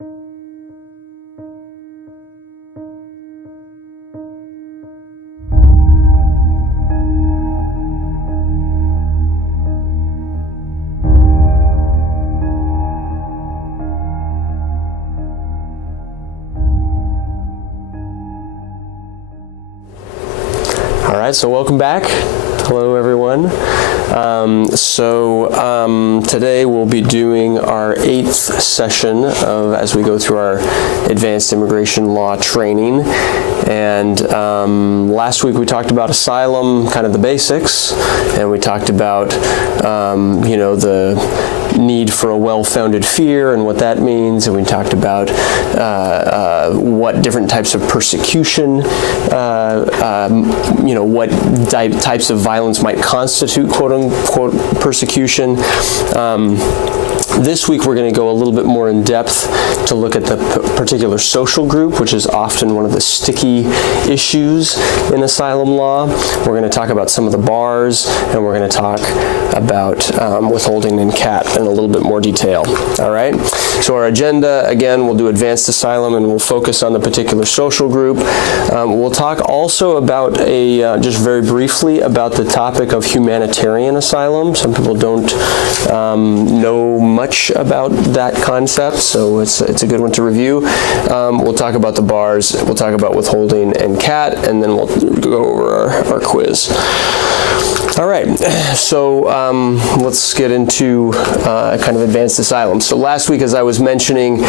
All right, so welcome back. Hello, everyone. Today we'll be doing our 8th session as we go through our advanced immigration law training. And last week we talked about asylum, kind of the basics, and we talked about, the need for a well-founded fear and what that means, and we talked about what different types of persecution, what types of violence might constitute quote-unquote persecution. This week we're going to go a little bit more in depth to look at the particular social group, which is often one of the sticky issues in asylum law. We're going to talk about some of the bars, and we're going to talk about withholding and CAT in a little bit more detail. All right? So our agenda, again, we'll do advanced asylum, and we'll focus on the particular social group. We'll talk also about just very briefly about the topic of humanitarian asylum. Some people don't know much about that concept, so it's a good one to review. We'll talk about the bars, we'll talk about withholding and CAT, and then we'll go over our quiz. All right, so let's get into kind of advanced asylum. So last week, as I was mentioning,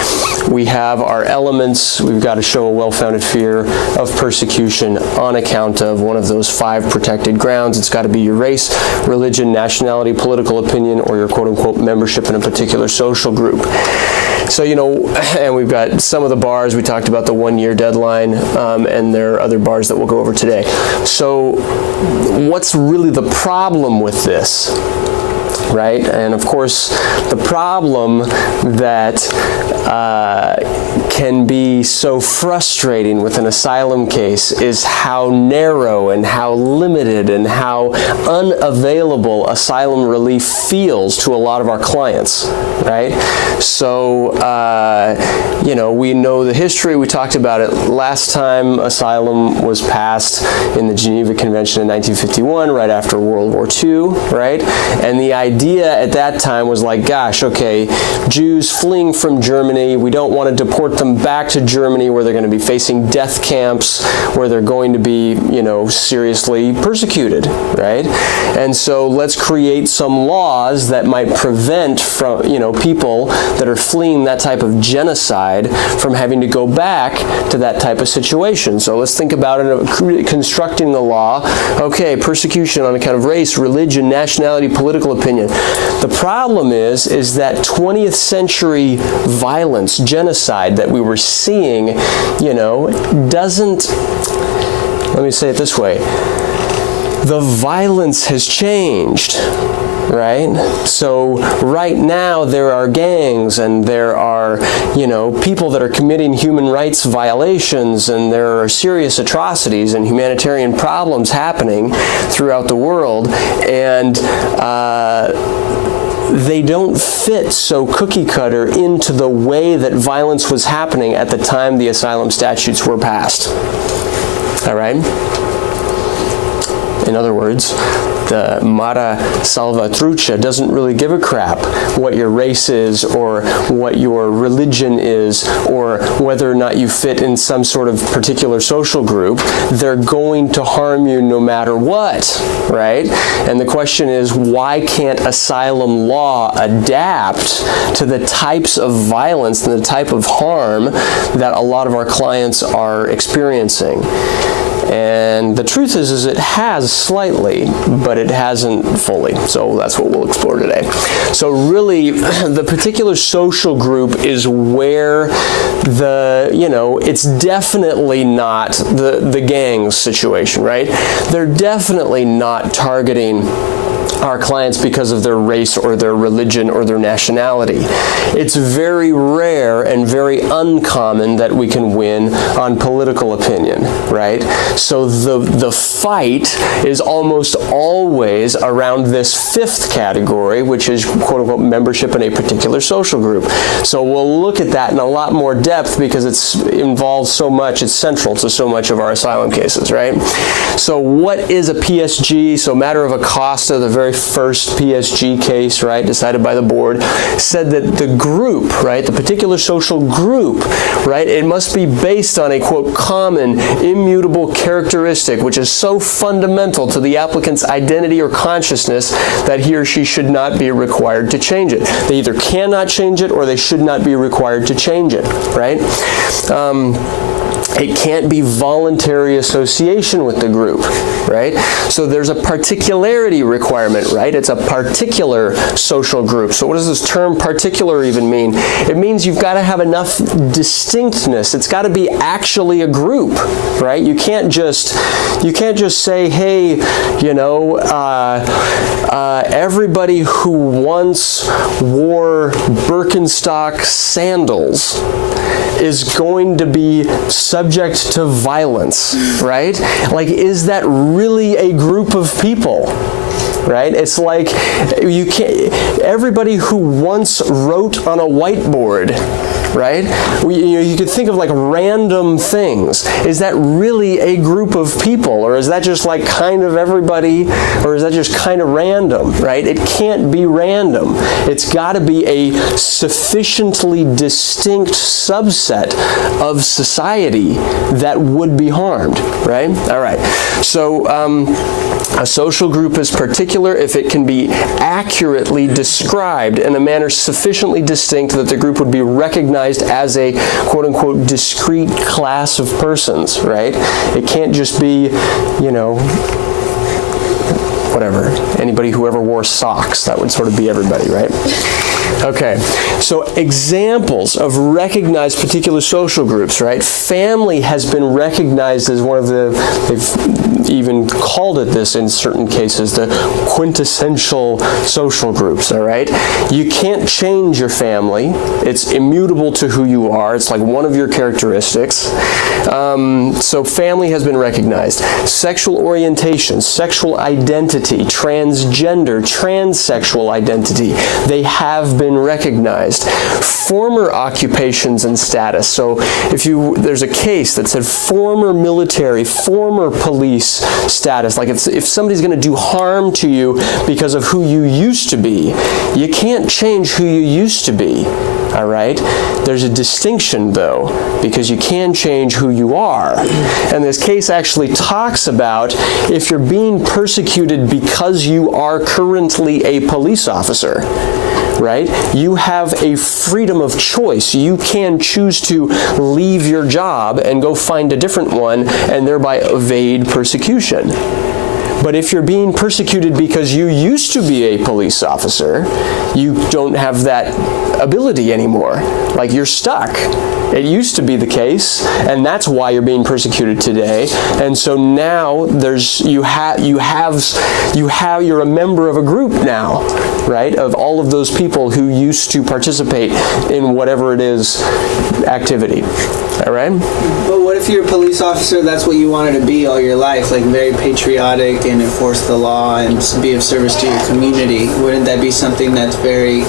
we have our elements. We've got to show a well-founded fear of persecution on account of one of those 5 protected grounds. It's got to be your race, religion, nationality, political opinion, or your quote-unquote membership in a particular social group. So, and we've got some of the bars. We talked about the 1-year deadline, and there are other bars that we'll go over today. So what's really the problem with this? Right? And of course, the problem that can be so frustrating with an asylum case is how narrow and how limited and how unavailable asylum relief feels to a lot of our clients, right? So, we know the history. We talked about it last time. Asylum was passed in the Geneva Convention in 1951, right after World War II, right? And the idea at that time was like, gosh, okay, Jews fleeing from Germany, we don't want to deport them back to Germany where they're going to be facing death camps, where they're going to be, seriously persecuted, right? And so let's create some laws that might prevent from, people that are fleeing that type of genocide from having to go back to that type of situation. So let's think about it, constructing the law. Okay, persecution on account of race, religion, nationality, political opinion. The problem is that 20th century violence, genocide that we were seeing, doesn't, let me say it this way, the violence has changed, right? So right now there are gangs and there are, people that are committing human rights violations, and there are serious atrocities and humanitarian problems happening throughout the world, and they don't fit so cookie cutter into the way that violence was happening at the time the asylum statutes were passed. All right? In other words, the Mara Salvatrucha doesn't really give a crap what your race is or what your religion is or whether or not you fit in some sort of particular social group. They're going to harm you no matter what, right? And the question is, why can't asylum law adapt to the types of violence and the type of harm that a lot of our clients are experiencing? And the truth is it has slightly, but it hasn't fully. So that's what we'll explore today. So really, the particular social group is where it's definitely not the gangs situation, right? They're definitely not targeting our clients because of their race or their religion or their nationality. It's very rare and very uncommon that we can win on political opinion, right? So the fight is almost always around this fifth category, which is quote-unquote membership in a particular social group. So we'll look at that in a lot more depth because it's involves so much, it's central to so much of our asylum cases, right? So what is a PSG? So matter of Acosta, the very first PSG case, right, decided by the board, said that the group, right, the particular social group, right, it must be based on a, quote, common, immutable characteristic, which is so fundamental to the applicant's identity or consciousness that he or she should not be required to change it. They either cannot change it or they should not be required to change it, right? It can't be voluntary association with the group, right? So there's a particularity requirement, right? It's a particular social group. So what does this term particular even mean? It means you've got to have enough distinctness. It's got to be actually a group, right? You can't just say, hey, you know, everybody who once wore Birkenstock sandals is going to be subject to violence, right? Like, is that really a group of people? Right? It's like you can't. Everybody who once wrote on a whiteboard, right? You could think of like random things. Is that really a group of people, or is that just like kind of everybody, or is that just kind of random? Right? It can't be random. It's got to be a sufficiently distinct subset of society that would be harmed. Right? All right. So a social group is particular if it can be accurately described in a manner sufficiently distinct that the group would be recognized as a quote-unquote discrete class of persons, right? It can't just be, you know, whatever, anybody who ever wore socks. That would sort of be everybody, right? Okay, so examples of recognized particular social groups, right? Family has been recognized as one of the, they've even called it this in certain cases, the quintessential social groups, all right? You can't change your family. It's immutable to who you are. It's like one of your characteristics. So family has been recognized. Sexual orientation, sexual identity, transgender, transsexual identity, they have been recognized. Former occupations and status. So there's a case that said former military, former police status, like if somebody's going to do harm to you because of who you used to be, you can't change who you used to be. All right? There's a distinction, though, because you can change who you are. And this case actually talks about if you're being persecuted because you are currently a police officer, right? You have a freedom of choice. You can choose to leave your job and go find a different one and thereby evade persecution. But if you're being persecuted because you used to be a police officer, you don't have that ability anymore. Like, you're stuck. It used to be the case, and that's why you're being persecuted today. And so now you're a member of a group now, right? Of all of those people who used to participate in whatever it is activity. All right? But what if you're a police officer, that's what you wanted to be all your life, like very patriotic and enforce the law and be of service to your community? Wouldn't that be something that's very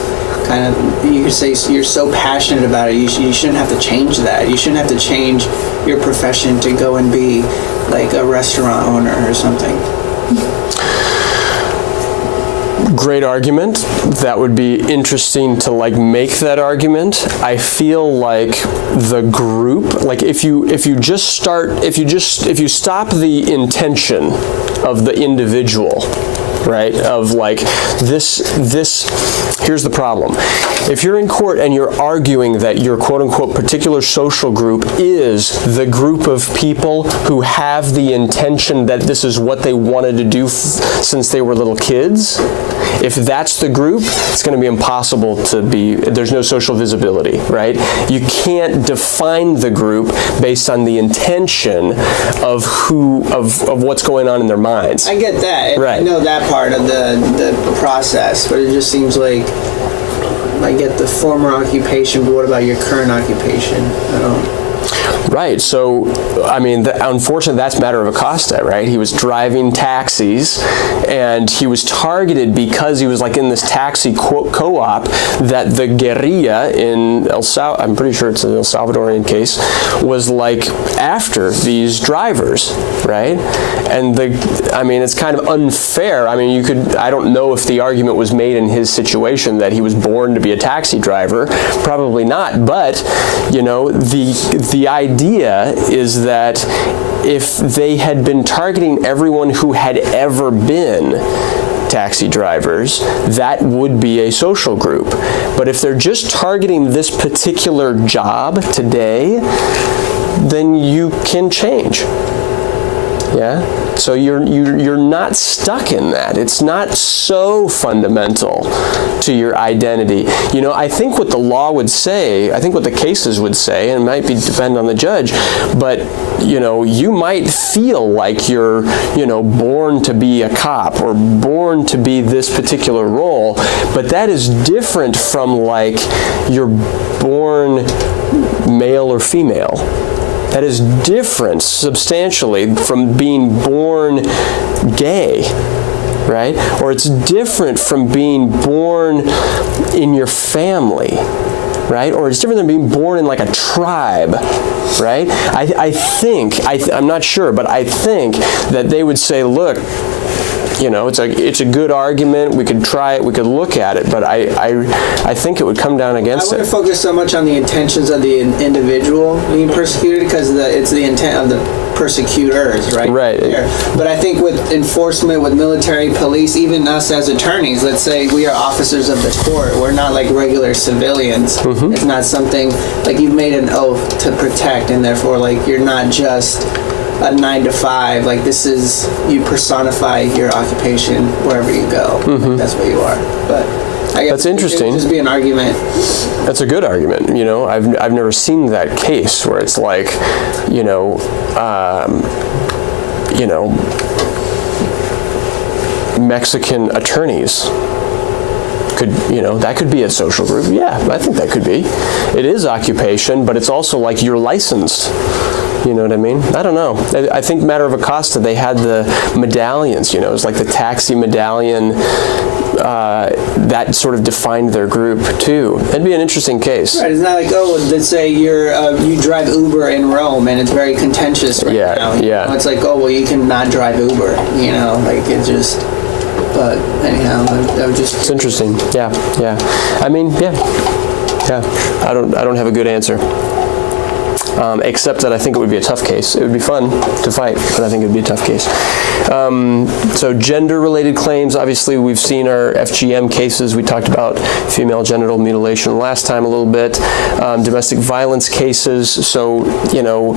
kind of, you could say you're so passionate about it, you shouldn't have to change that. You shouldn't have to change your profession to go and be like a restaurant owner or something. Great argument. That would be interesting to make that argument. I feel like the group, like if you stop the intention of the individual, right? Of like this, here's the problem. If you're in court and you're arguing that your quote-unquote particular social group is the group of people who have the intention that this is what they wanted to do since they were little kids, if that's the group, it's going to be impossible to be, there's no social visibility, right? You can't define the group based on the intention of what's going on in their minds. I get that. Right. I know that part of the process, but it just seems like I get the former occupation, but what about your current occupation? I don't. Right. So, I mean, unfortunately, that's matter of Acosta, right? He was driving taxis, and he was targeted because he was like in this taxi co-op that the guerrilla in I'm pretty sure it's an El Salvadorian case, was like after these drivers, right? And I mean, it's kind of unfair. I mean, I don't know if the argument was made in his situation that he was born to be a taxi driver. Probably not. But, you know, the idea is that if they had been targeting everyone who had ever been taxi drivers, that would be a social group. But if they're just targeting this particular job today, then you can change. Yeah? So you're not stuck in that. It's not so fundamental to your identity. You know, I think what the law would say, I think what the cases would say, and it might depend on the judge, but, you know, you might feel like you're, you know, born to be a cop or born to be this particular role, but that is different from like you're born male or female. That is different substantially from being born gay, right? Or it's different from being born in your family, right? Or it's different than being born in like a tribe, right? I'm not sure, but I think that they would say, look, you know, it's a good argument. We could try it. We could look at it. But I think it would come down against it. I wouldn't focus so much on the intentions of the individual being persecuted because it's the intent of the persecutors, right? Right. But I think with enforcement, with military, police, even us as attorneys, let's say we are officers of the court. We're not like regular civilians. Mm-hmm. It's not something like you've made an oath to protect, and therefore like you're not just a 9 to 5, like this is, you personify your occupation wherever you go. Mm-hmm. That's what you are. But I guess that's interesting. It would just be an argument. That's a good argument. You know, I've never seen that case where it's like, you know, Mexican attorneys could, you know, that could be a social group. Yeah, I think that could be. It is occupation, but it's also like you're licensed. You know what I mean? I don't know. I think matter of Acosta, they had the medallions, you know, it was like the taxi medallion, that sort of defined their group too. That'd be an interesting case. Right, it's not like, oh, let's say you drive Uber in Rome and it's very contentious right now. Yeah. It's like, oh, well, you cannot drive Uber, you know, like it just, but anyhow, that would just... It's interesting. Yeah. I mean, yeah. I don't have a good answer. Except that I think it would be a tough case. It would be fun to fight, but I think it would be a tough case. So gender-related claims, obviously we've seen our FGM cases. We talked about female genital mutilation last time a little bit. Domestic violence cases, so, you know,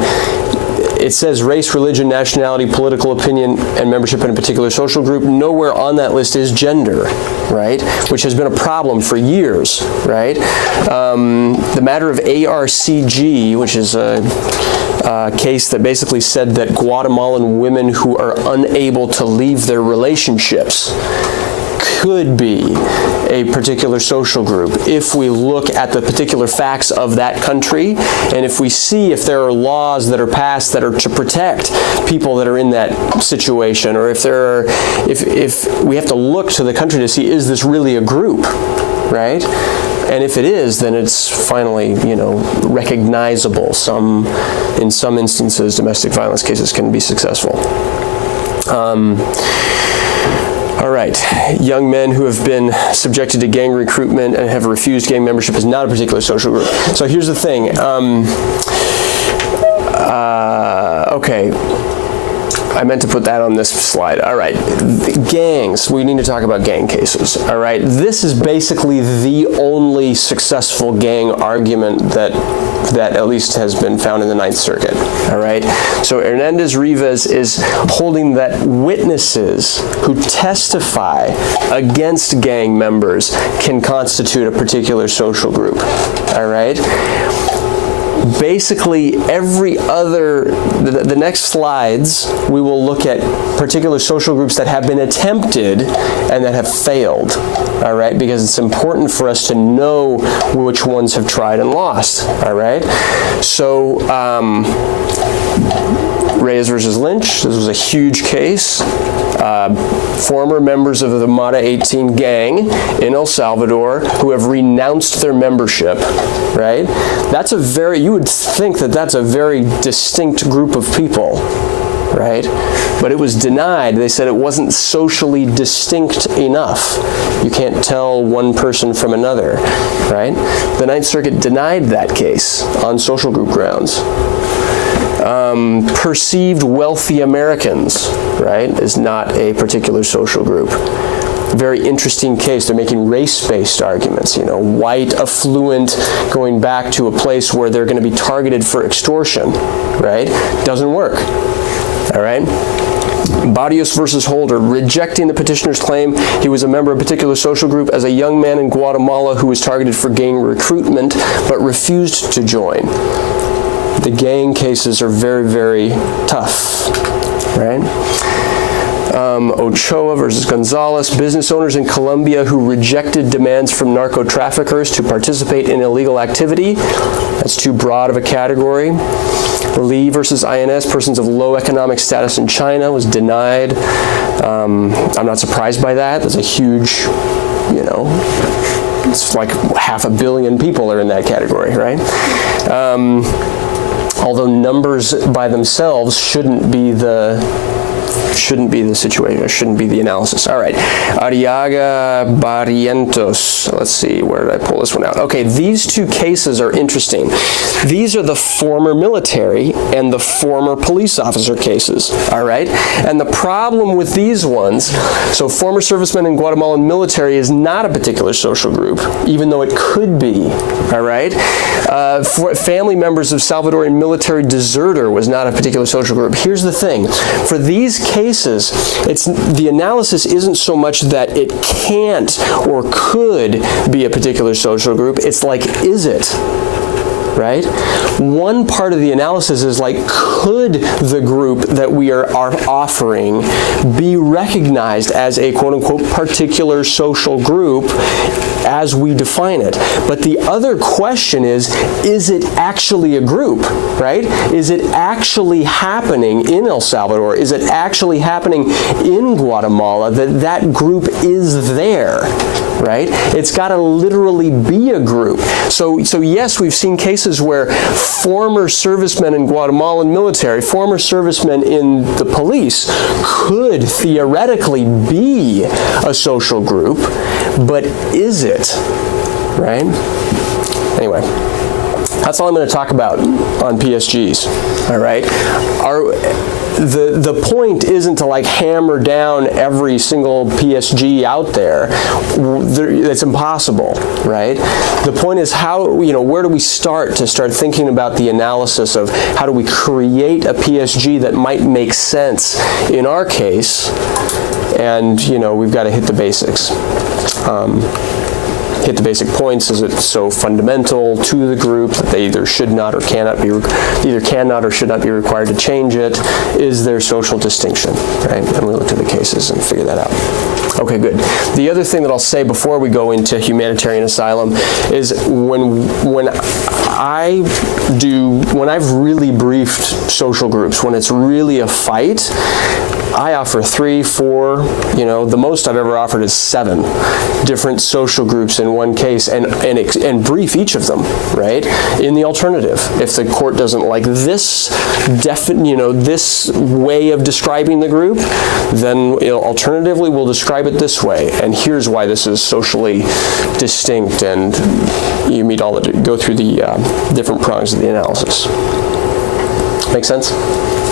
it says race, religion, nationality, political opinion, and membership in a particular social group. Nowhere on that list is gender, right? Which has been a problem for years, right? The matter of ARCG, which is a case that basically said that Guatemalan women who are unable to leave their relationships could be a particular social group if we look at the particular facts of that country, and if we see if there are laws that are passed that are to protect people that are in that situation, or if we have to look to the country to see, is this really a group, right? And if it is, then it's finally, you know, recognizable. In some instances, domestic violence cases can be successful. All right, young men who have been subjected to gang recruitment and have refused gang membership is not a particular social group. So here's the thing. Okay, I meant to put that on this slide. All right, gangs. We need to talk about gang cases. All right, this is basically the only successful gang argument that at least has been found in the Ninth Circuit. All right, so Hernandez-Rivas is holding that witnesses who testify against gang members can constitute a particular social group. All right. Basically, every other, the next slides, we will look at particular social groups that have been attempted and that have failed. all right, because it's important for us to know which ones have tried and lost, all right? So, Reyes versus Lynch, this was a huge case. Former members of the Mata 18 gang in El Salvador who have renounced their membership, right? That's you would think that that's a very distinct group of people, right? But it was denied. They said it wasn't socially distinct enough. You can't tell one person from another, right? The Ninth Circuit denied that case on social group grounds. Perceived wealthy Americans, right, is not a particular social group. Very interesting case. They're making race-based arguments, white, affluent, going back to a place where they're going to be targeted for extortion, right? Doesn't work, all right? Barrios versus Holder, rejecting the petitioner's claim he was a member of a particular social group as a young man in Guatemala who was targeted for gang recruitment but refused to join. The gang cases are very, very tough, right? Ochoa versus Gonzalez, business owners in Colombia who rejected demands from narco-traffickers to participate in illegal activity. That's too broad of a category. Lee versus INS, persons of low economic status in China, was denied. I'm not surprised by that. That's a huge, it's like 500 million people are in that category, right? Although numbers by themselves shouldn't be the situation, shouldn't be the analysis. All right, Arriaga Barrientos. Let's see, where did I pull this one out? Okay, these two cases are interesting. These are the former military and the former police officer cases, all right? And the problem with these ones, so former servicemen in Guatemalan military is not a particular social group, even though it could be, all right? For family members of Salvadorian military deserter was not a particular social group. Here's the thing, for these cases, the analysis isn't so much that it can't or could be a particular social group, it's like, is it? Right? One part of the analysis is like, could the group that we are offering be recognized as a quote-unquote particular social group as we define it? But the other question is it actually a group, right? Is it actually happening in El Salvador? Is it actually happening in Guatemala that group is there? Right? It's got to literally be a group. So yes, we've seen cases where former servicemen in Guatemalan military, former servicemen in the police could theoretically be a social group, but is it? Right? Anyway, that's all I'm going to talk about on PSGs. All right? The point isn't to like hammer down every single PSG out there. It's impossible, right? The point is where do we start thinking about the analysis of how do we create a PSG that might make sense in our case, and we've got to hit the basics. Hit the basic points. Is it so fundamental to the group that they either should not or cannot or should not be required to change it? Is there social distinction, right? And we look at the cases and figure that out. Okay, good. The other thing that I'll say before we go into humanitarian asylum is when I've really briefed social groups, when it's really a fight, I offer 3, 4, the most I've ever offered is 7 different social groups in one case and brief each of them, right? In the alternative, if the court doesn't like this this way of describing the group, then alternatively we'll describe it this way, and here's why this is socially distinct, and you go through the different prongs of the analysis. Make sense?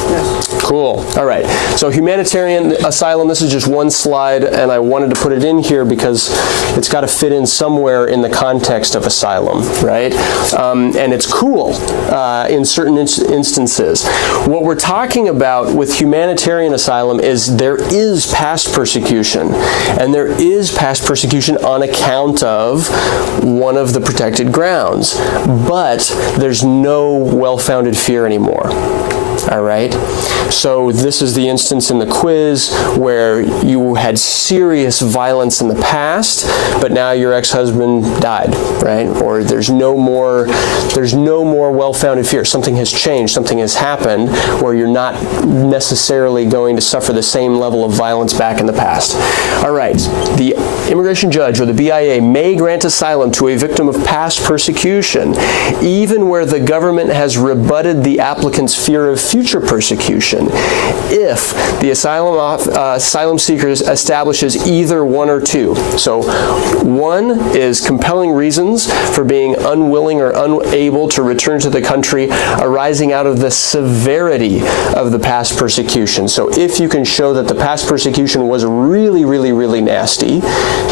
Yes. Cool. All right. So humanitarian asylum, this is just one slide, and I wanted to put it in here because it's got to fit in somewhere in the context of asylum, right? And it's cool in certain instances. What we're talking about with humanitarian asylum is there is past persecution, and there is past persecution on account of one of the protected grounds, but there's no well-founded fear anymore. All right? So this is the instance in the quiz where you had serious violence in the past, but now your ex-husband died, right? Or there's no more well-founded fear. Something has changed, something has happened where you're not necessarily going to suffer the same level of violence back in the past. All right, the immigration judge or the BIA may grant asylum to a victim of past persecution, even where the government has rebutted the applicant's fear of future persecution, if the asylum seeker establishes either one or two. So one is compelling reasons for being unwilling or unable to return to the country arising out of the severity of the past persecution. So if you can show that the past persecution was really, really, really nasty,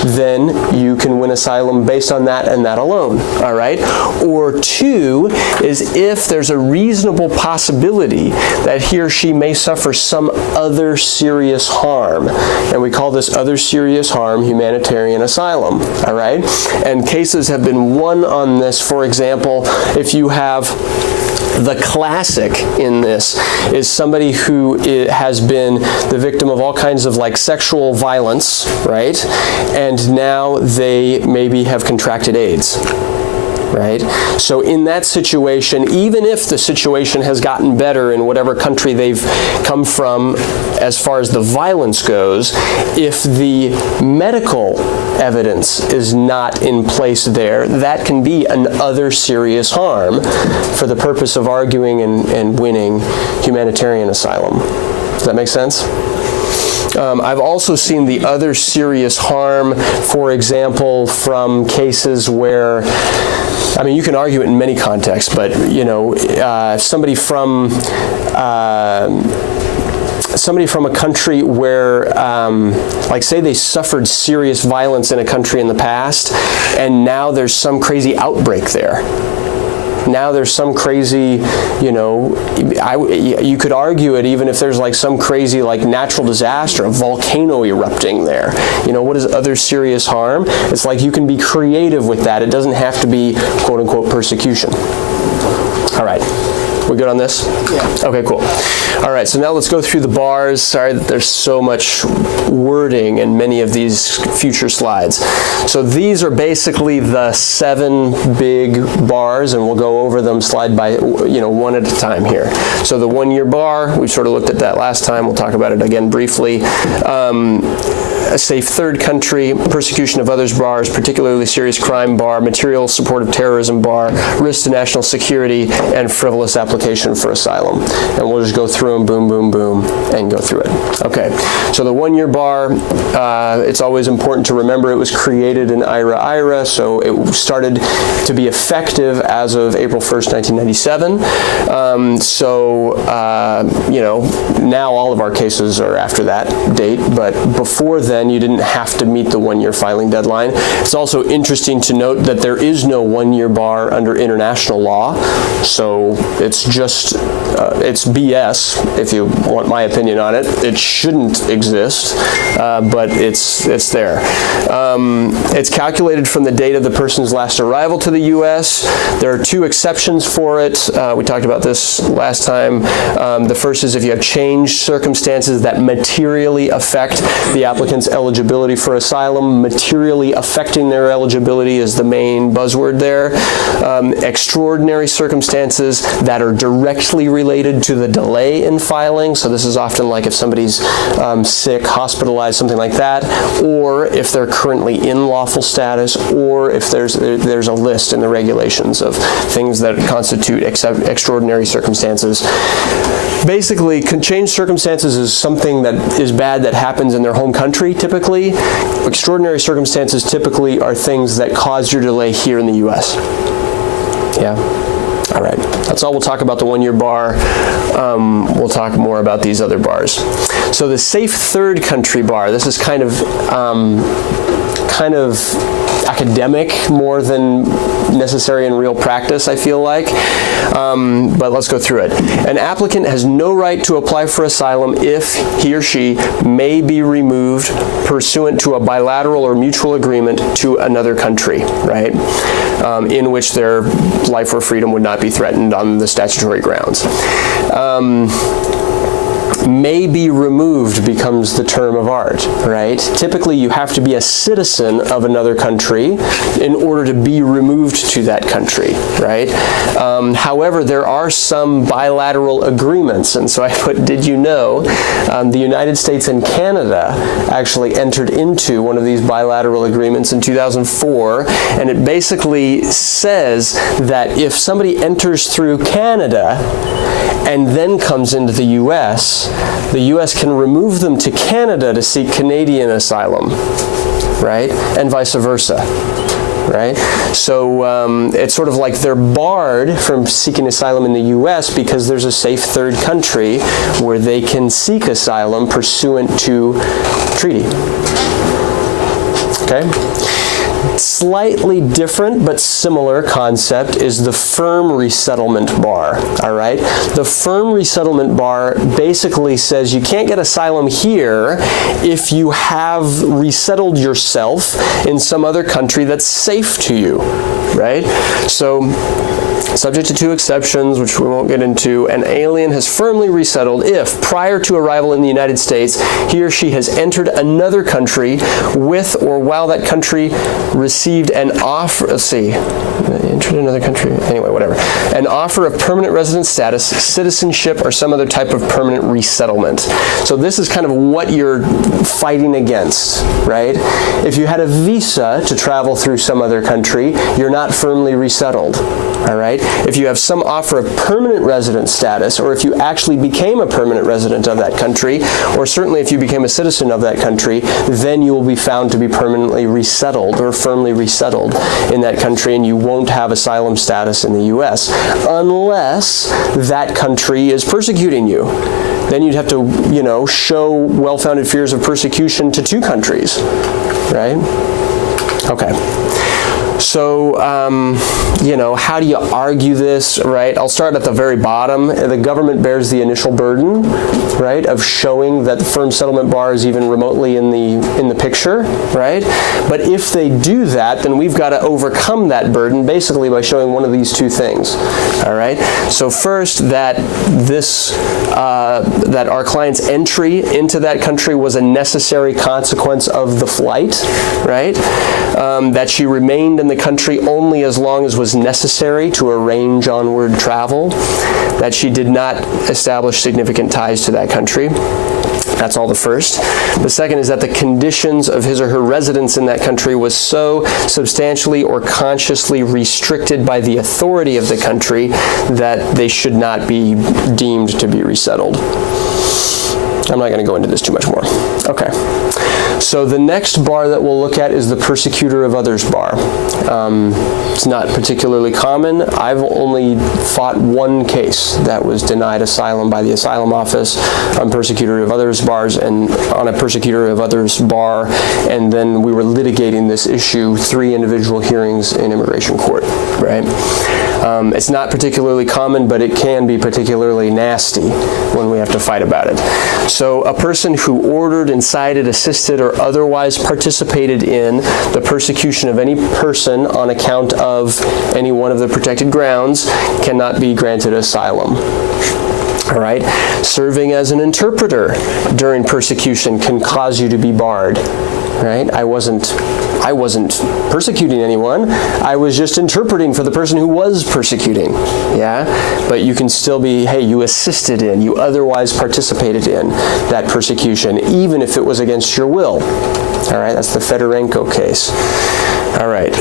then you can win asylum based on that and that alone, all right? Or two is if there's a reasonable possibility that he or she may suffer some other serious harm. And we call this other serious harm humanitarian asylum, all right? And cases have been won on this. For example, if you have the classic in this is somebody who has been the victim of all kinds of like sexual violence, right? And now they maybe have contracted AIDS. Right? So in that situation, even if the situation has gotten better in whatever country they've come from as far as the violence goes, if the medical evidence is not in place there, that can be an other serious harm for the purpose of arguing and winning humanitarian asylum. Does that make sense? I've also seen the other serious harm, for example, from cases where, I mean, you can argue it in many contexts, but, you know, somebody from a country where, like say they suffered serious violence in a country in the past, and now there's some crazy outbreak there. Now there's some crazy, you know, you could argue it even if there's like some crazy like natural disaster, a volcano erupting there. You know, what is other serious harm? It's like you can be creative with that. It doesn't have to be quote unquote persecution. All right. We good on this? Yeah. Okay, cool. All right, so now let's go through the bars. Sorry that there's so much wording in many of these future slides. So these are basically the 7 big bars, and we'll go over them slide by, you know, one at a time here. So the 1-year bar, we sort of looked at that last time. We'll talk about it again briefly. A safe third country, persecution of others bars, particularly serious crime bar, material support of terrorism bar, risk to national security, and frivolous application for asylum. And we'll just go through them, boom, boom, boom, and go through it. Okay, so the 1-year bar, it's always important to remember it was created in IRA, so it started to be effective as of April 1st, 1997. You know, now all of our cases are after that date, but before then, you didn't have to meet the 1-year filing deadline. It's also interesting to note that there is no 1-year bar under international law, so it's just, it's BS, if you want my opinion on it. It shouldn't exist, but it's there. It's calculated from the date of the person's last arrival to the U.S. There are 2 exceptions for it. We talked about this last time. The first is if you have changed circumstances that materially affect the applicant's eligibility for asylum. Materially affecting their eligibility is the main buzzword there. Extraordinary circumstances that are directly related to the delay in filing. So this is often like if somebody's sick, hospitalized, something like that, or if they're currently in lawful status, or if there's a list in the regulations of things that constitute extraordinary circumstances. Basically, changed circumstances is something that is bad that happens in their home country, typically. Extraordinary circumstances typically are things that cause your delay here in the U.S. Yeah? All right. That's all we'll talk about the 1-year bar. We'll talk more about these other bars. So the safe third country bar, this is kind of, I academic more than necessary in real practice, I feel like. But let's go through it. An applicant has no right to apply for asylum if he or she may be removed pursuant to a bilateral or mutual agreement to another country, right? In which their life or freedom would not be threatened on the statutory grounds. May be removed becomes the term of art, right? Typically, you have to be a citizen of another country in order to be removed to that country, right? However, there are some bilateral agreements, and so I put, did you know, the United States and Canada actually entered into one of these bilateral agreements in 2004, and it basically says that if somebody enters through Canada and then comes into the U.S. can remove them to Canada to seek Canadian asylum, right? And vice versa, right? So it's sort of like they're barred from seeking asylum in the U.S. because there's a safe third country where they can seek asylum pursuant to treaty. Okay? Slightly different but similar concept is the firm resettlement bar, all right? The firm resettlement bar basically says you can't get asylum here if you have resettled yourself in some other country that's safe to you, right? So, subject to two exceptions, which we won't get into, an alien has firmly resettled if, prior to arrival in the United States, he or she has entered another country with or while that country received an offer, entered another country, anyway, whatever, an offer of permanent resident status, citizenship, or some other type of permanent resettlement. So this is kind of what you're fighting against, right? If you had a visa to travel through some other country, you're not firmly resettled. All right? If you have some offer of permanent resident status, or if you actually became a permanent resident of that country, or certainly if you became a citizen of that country, then you will be found to be permanently resettled or firmly resettled in that country, and you won't have asylum status in the U.S. unless that country is persecuting you. Then you'd have to, show well-founded fears of persecution to two countries, right? Okay. So, how do you argue this, right? I'll start at the very bottom. The government bears the initial burden, right, of showing that the firm settlement bar is even remotely in the picture, right? But if they do that, then we've got to overcome that burden basically by showing one of these two things, all right? So first, that that our client's entry into that country was a necessary consequence of the flight, right? That she remained in the country only as long as was necessary to arrange onward travel, that she did not establish significant ties to that country. That's all the first. The second is that the conditions of his or her residence in that country was so substantially or consciously restricted by the authority of the country that they should not be deemed to be resettled. I'm not going to go into this too much more. Okay. So the next bar that we'll look at is the persecutor of others bar. It's not particularly common. I've only fought one case that was denied asylum by the asylum office on persecutor of others bars and on a persecutor of others bar, and then we were litigating this issue 3 individual hearings in immigration court, right? It's not particularly common, but it can be particularly nasty when we have to fight about it. So a person who ordered, incited, assisted, or otherwise participated in the persecution of any person on account of any one of the protected grounds cannot be granted asylum. All right? Serving as an interpreter during persecution can cause you to be barred. Right? I wasn't persecuting anyone. I was just interpreting for the person who was persecuting. Yeah? But you can still be, hey, you assisted in, you otherwise participated in that persecution, even if it was against your will. All right? That's the Fedorenko case. All right.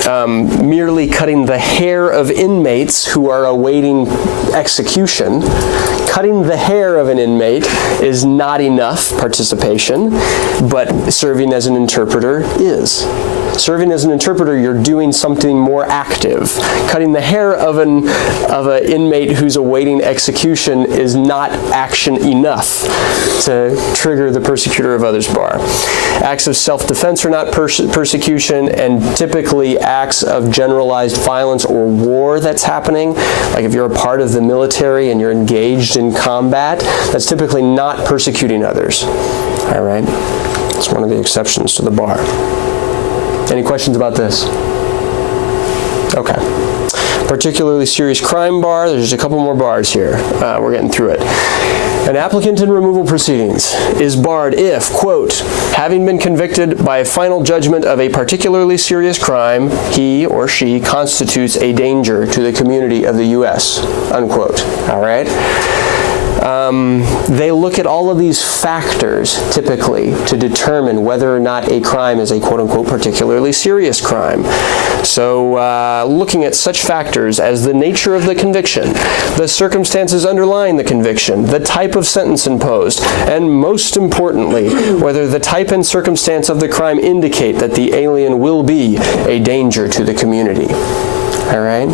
Merely cutting the hair of inmates who are awaiting execution. Cutting the hair of an inmate is not enough participation, but serving as an interpreter is. Serving as an interpreter, you're doing something more active. Cutting the hair of an inmate who's awaiting execution is not action enough to trigger the persecutor of others bar. Acts of self-defense are not persecution, and typically acts of generalized violence or war that's happening, like if you're a part of the military and you're engaged in combat, that's typically not persecuting others. All right? It's one of the exceptions to the bar. Any questions about this? Okay. Particularly serious crime bar. There's just a couple more bars here. We're getting through it. An applicant in removal proceedings is barred if, quote, having been convicted by a final judgment of a particularly serious crime, he or she constitutes a danger to the community of the U.S., unquote. All right? They look at all of these factors, typically, to determine whether or not a crime is a quote-unquote particularly serious crime. So looking at such factors as the nature of the conviction, the circumstances underlying the conviction, the type of sentence imposed, and most importantly, whether the type and circumstance of the crime indicate that the alien will be a danger to the community. All right?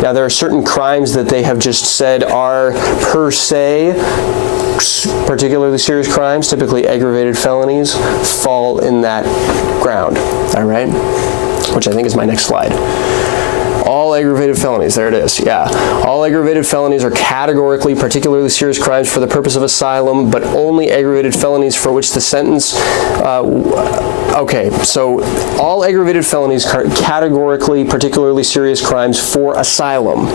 Now, there are certain crimes that they have just said are per se particularly serious crimes, typically aggravated felonies, fall in that ground. All right? Which I think is my next slide. All aggravated felonies, there it is, yeah. All aggravated felonies are categorically particularly serious crimes for the purpose of asylum, but only aggravated felonies for which the sentence, okay, so all aggravated felonies are categorically particularly serious crimes for asylum.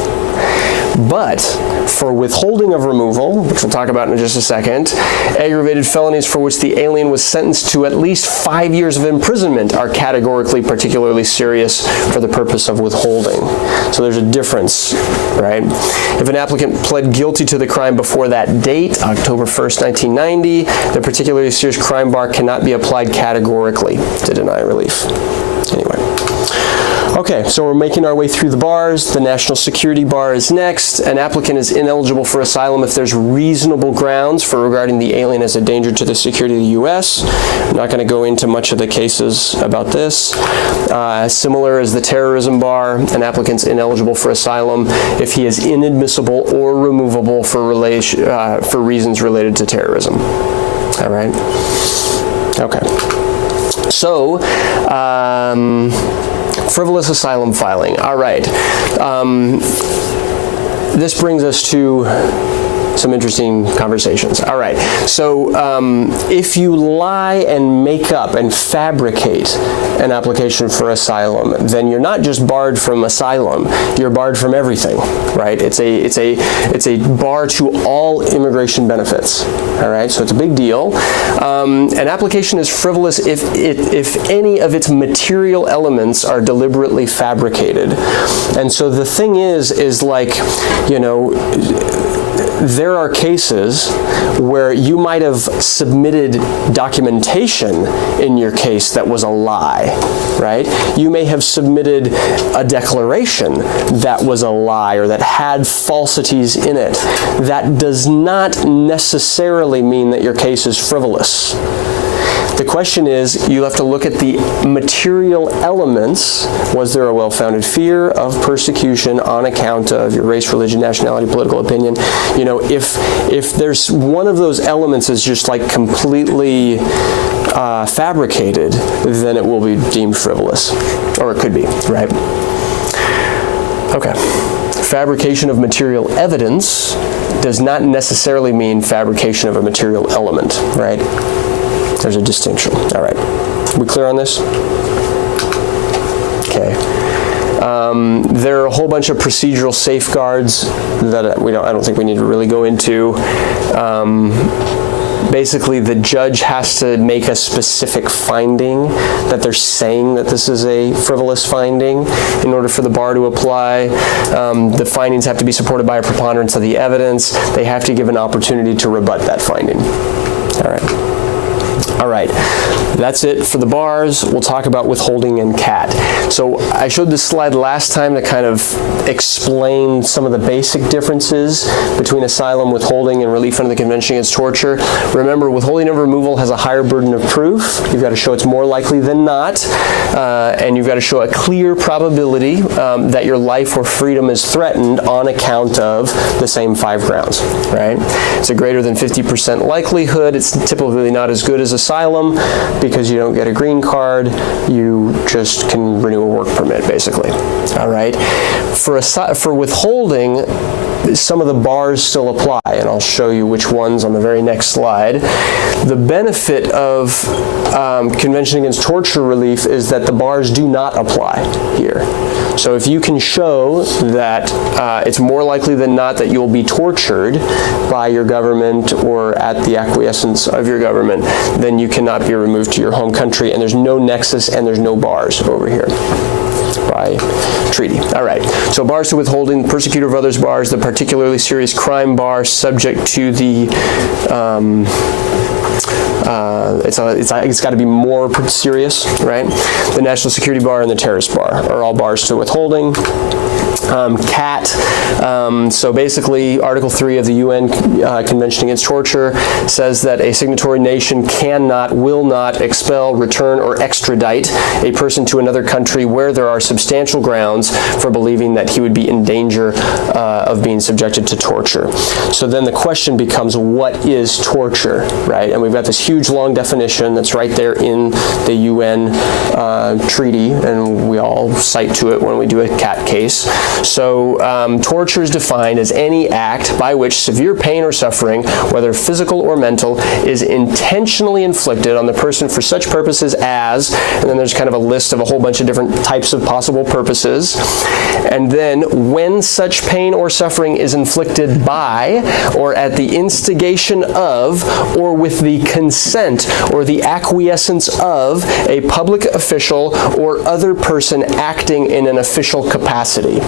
But for withholding of removal, which we'll talk about in just a second, aggravated felonies for which the alien was sentenced to at least 5 years of imprisonment are categorically particularly serious for the purpose of withholding. So there's a difference, right? If an applicant pled guilty to the crime before that date, October 1st, 1990, the particularly serious crime bar cannot be applied categorically to deny relief. Anyway. Okay, so we're making our way through the bars. The national security bar is next. An applicant is ineligible for asylum if there's reasonable grounds for regarding the alien as a danger to the security of the U.S. I'm not going to go into much of the cases about this. Similar as the terrorism bar, an applicant's ineligible for asylum if he is inadmissible or removable for reasons related to terrorism. All right? Okay. So, frivolous asylum filing. All right. This brings us to some interesting conversations. All right. So if you lie and make up and fabricate an application for asylum, then you're not just barred from asylum. You're barred from everything, right? It's a bar to all immigration benefits. All right. So it's a big deal. An application is frivolous if any of its material elements are deliberately fabricated. And so the thing is like, you know, there are cases where you might have submitted documentation in your case that was a lie, right? You may have submitted a declaration that was a lie or that had falsities in it. That does not necessarily mean that your case is frivolous. The question is, you have to look at the material elements. Was there a well-founded fear of persecution on account of your race, religion, nationality, political opinion? You know, if there's one of those elements is just like completely fabricated, then it will be deemed frivolous, or it could be, right? Okay. Fabrication of material evidence does not necessarily mean fabrication of a material element, right? There's a distinction. All right. We clear on this? Okay. There are a whole bunch of procedural safeguards that I don't think we need to really go into. Basically, the judge has to make a specific finding that they're saying that this is a frivolous finding in order for the bar to apply. The findings have to be supported by a preponderance of the evidence. They have to give an opportunity to rebut that finding. All right. All right, that's it for the bars. We'll talk about withholding and CAT. So I showed this slide last time to kind of explain some of the basic differences between asylum, withholding, and relief under the Convention Against Torture. Remember, withholding of removal has a higher burden of proof. You've got to show it's more likely than not, and you've got to show a clear probability that your life or freedom is threatened on account of the same 5 grounds, right? It's a greater than 50% likelihood. It's typically not as good as asylum because you don't get a green card. You just can renew a work permit, basically. All right. For withholding, some of the bars still apply, and I'll show you which ones on the very next slide. The benefit of Convention Against Torture relief is that the bars do not apply here. So if you can show that it's more likely than not that you'll be tortured by your government or at the acquiescence of your government, then you cannot be removed to your home country, and there's no nexus and there's no bars over here by treaty. All right, so bars to withholding, persecutor of others bars, the particularly serious crime bar subject to the it's got to be more serious, right? The national security bar and the terrorist bar are all bars to withholding. CAT, so basically Article 3 of the UN Convention Against Torture says that a signatory nation cannot, will not expel, return, or extradite a person to another country where there are substantial grounds for believing that he would be in danger of being subjected to torture. So then the question becomes, what is torture, right? And we've got this huge long definition that's right there in the UN treaty, and we all cite to it when we do a CAT case. So torture is defined as any act by which severe pain or suffering, whether physical or mental, is intentionally inflicted on the person for such purposes as, and then there's kind of a list of a whole bunch of different types of possible purposes, and then when such pain or suffering is inflicted by or at the instigation of or with the consent or the acquiescence of a public official or other person acting in an official capacity.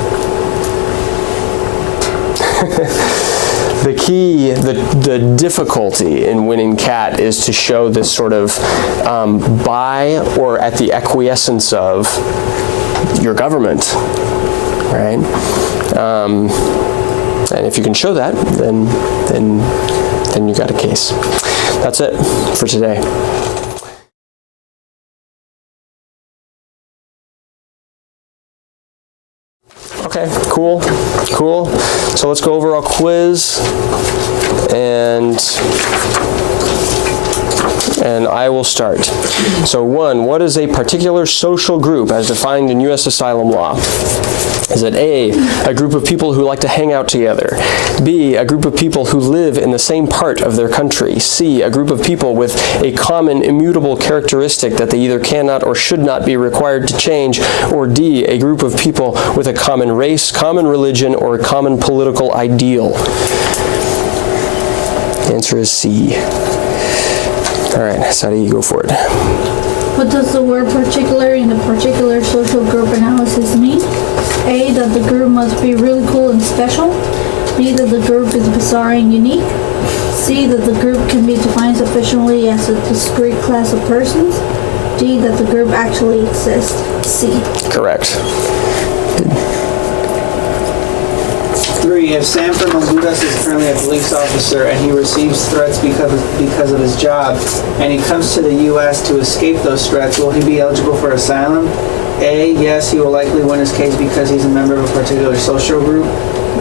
The key, the difficulty in winning CAT is to show this sort of by or at the acquiescence of your government, right? And if you can show that, then you got a case. That's it for today. Okay, cool. So let's go over our quiz, and I will start. So 1, what is a particular social group as defined in U.S. asylum law? Is it A, group of people who like to hang out together? B, a group of people who live in the same part of their country? C, a group of people with a common immutable characteristic that they either cannot or should not be required to change? Or D, a group of people with a common race, common religion, or a common political ideal? The answer is C. All right, Sadi, you go for it. What does the word particular in the particular social group analysis mean? A, that the group must be really cool and special. B, that the group is bizarre and unique. C, that the group can be defined sufficiently as a discrete class of persons. D, that the group actually exists. C. Correct. 3, if Sam from Honduras is currently a police officer and he receives threats because of his job, and he comes to the U.S. to escape those threats, will he be eligible for asylum? A, yes, he will likely win his case because he's a member of a particular social group.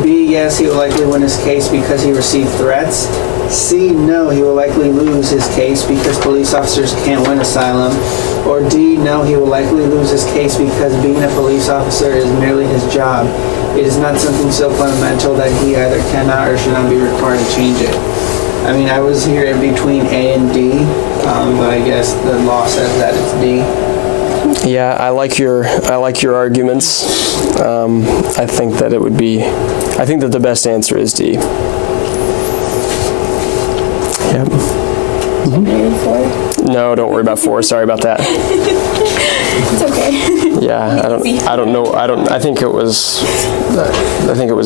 B, yes, he will likely win his case because he received threats. C, no, he will likely lose his case because police officers can't win asylum. Or D, no, he will likely lose his case because being a police officer is merely his job. It is not something so fundamental that he either cannot or should not be required to change it. I mean, I was here in between A and D, but I guess the law says that it's D. Yeah, I like your arguments. I think that it would be, I think that the best answer is D. Yep. Mm-hmm. No, don't worry about 4. Sorry about that. It's okay. Yeah, I don't know. I think it was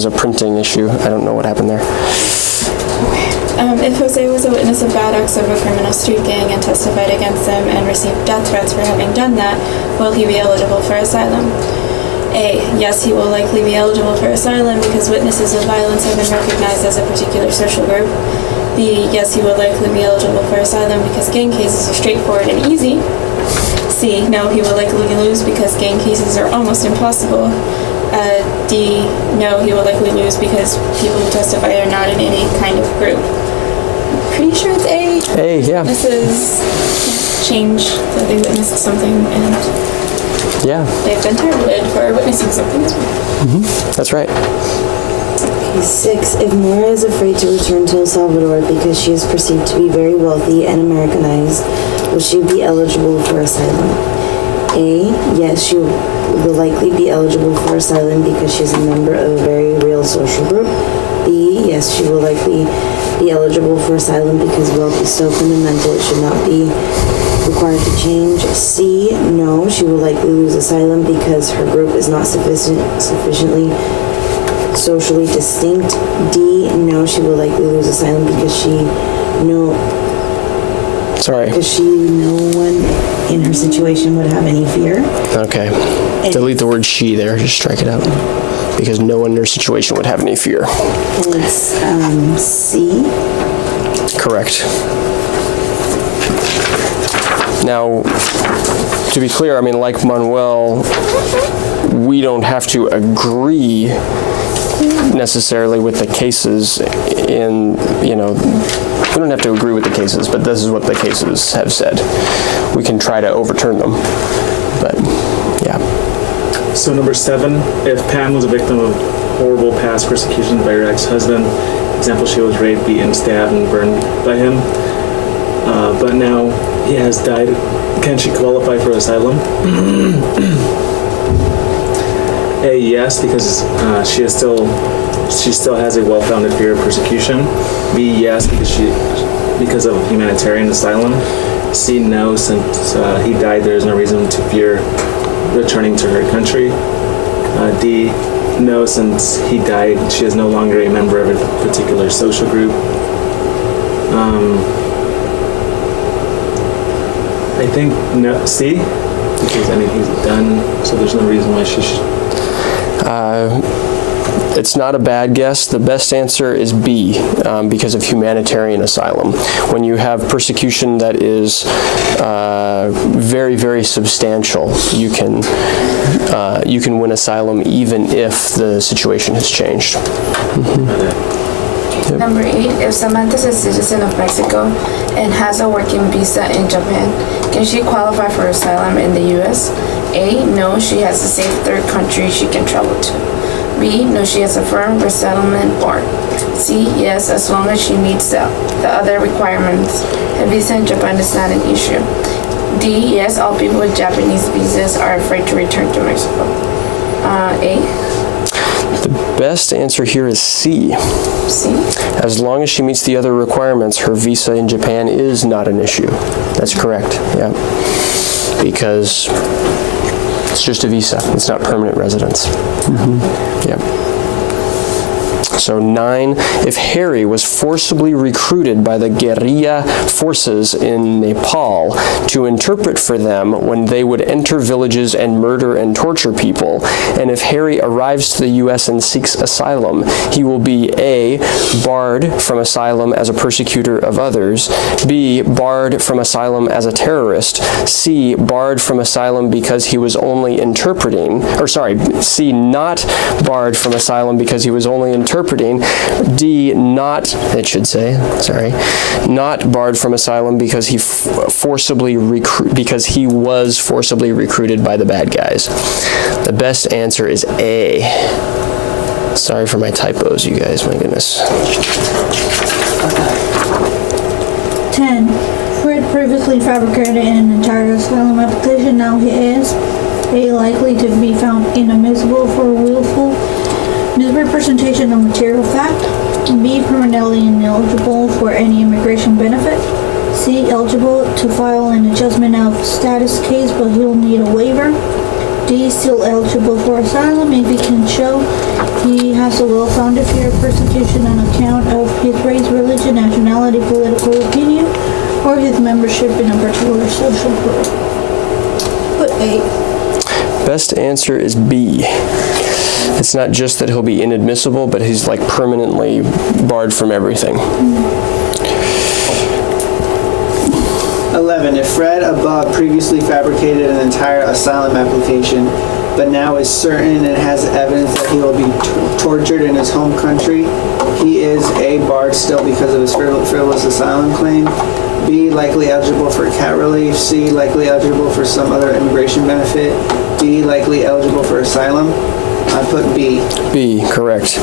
a printing issue. I don't know what happened there. If Jose was a witness of bad acts of a criminal street gang and testified against them and received death threats for having done that, will he be eligible for asylum? A. Yes, he will likely be eligible for asylum because witnesses of violence have been recognized as a particular social group. B. Yes, he will likely be eligible for asylum because gang cases are straightforward and easy. C. No, he will likely lose because gang cases are almost impossible. D. No, he will likely lose because people who testify are not in any kind of group. Pretty sure it's A. A, yeah. Witnesses change that they witnessed something and they've been targeted for witnessing something as well. That's right. 6. If Nora is afraid to return to El Salvador because she is perceived to be very wealthy and Americanized, will she be eligible for asylum? A. Yes, she will likely be eligible for asylum because she is a member of a very real social group. B. Yes, she will likely be eligible for asylum because wealth is so fundamental it should not be required to change. C. No, she will likely lose asylum because her group is not sufficiently socially distinct. D. No, she will likely lose asylum because no one in her situation would have any fear. Okay. Delete the word she there. Just strike it out. Because no one in her situation would have any fear. And it's C. Correct. Now, to be clear, I mean, like Manuel, we don't have to agree necessarily with the cases we don't have to agree with the cases, but this is what the cases have said. We can try to overturn them, but yeah. So number 7, if Pam was a victim of horrible past persecution by her ex-husband, example, she was raped, beaten, stabbed, and burned by him, but now he has died, can she qualify for asylum? A, yes, because she still has a well-founded fear of persecution. B, yes, because of humanitarian asylum. C, no, since he died, there is no reason to fear returning to her country. D, no, since he died, she is no longer a member of a particular social group. I think no, C, because he's done, so there's no reason why she should. It's not a bad guess. The best answer is B, because of humanitarian asylum. When you have persecution that is very, very substantial, you can win asylum even if the situation has changed. Yep. Number 8, if Samantha is a citizen of Mexico and has a working visa in Japan, can she qualify for asylum in the U.S.? A, no, she has a safe third country she can travel to. B, no, she has a firm resettlement board. C, yes, as long as she meets the other requirements. A visa in Japan is not an issue. D, yes, all people with Japanese visas are afraid to return to Mexico. A? The best answer here is C. C? As long as she meets the other requirements, her visa in Japan is not an issue. That's correct, yeah. Because it's just a visa. It's not permanent residence. Yeah. So 9, if Harry was forcibly recruited by the guerrilla forces in Nepal to interpret for them when they would enter villages and murder and torture people, and if Harry arrives to the U.S. and seeks asylum, he will be A, barred from asylum as a persecutor of others, B, barred from asylum as a terrorist, C, barred from asylum because he was only interpreting, C, not barred from asylum because he was only interpreting, D, not barred from asylum because he was forcibly recruited by the bad guys. The best answer is A. Sorry for my typos, you guys, my goodness. 10. Fred previously fabricated an entire asylum application. Now he is A, likely to be found inadmissible for willful misrepresentation of material fact. B, permanently ineligible for any immigration benefit. C, eligible to file an adjustment of status case, but he'll need a waiver. D, still eligible for asylum if he can show he has a well-founded fear of persecution on account of his race, religion, nationality, membership in a particular social group. Put A. Best answer is B. It's not just that he'll be inadmissible, but he's like permanently barred from everything. 11. If Fred above previously fabricated an entire asylum application, but now is certain and has evidence that he will be tortured in his home country, he is A, barred still because of his frivolous asylum claim, B, likely eligible for cat relief, C, likely eligible for some other immigration benefit, D, likely eligible for asylum. I put B. B, correct.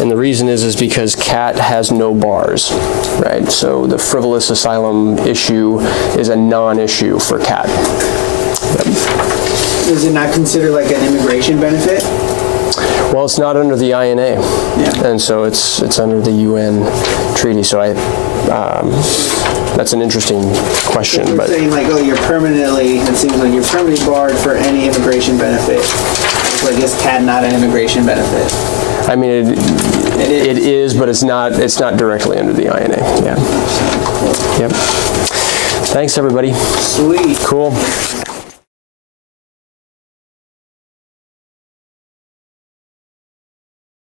And the reason is because CAT has no bars, right? So the frivolous asylum issue is a non-issue for CAT. Yep. Is it not considered like an immigration benefit? Well, it's not under the INA, Yeah. and so it's under the UN treaty. So that's an interesting question. You're But saying like, oh, it seems like you're permanently barred for any immigration benefit. So I guess CAT not an immigration benefit. I mean, it is, but it's not directly under the INA. Yeah. Yep. Thanks, everybody. Sweet. Cool.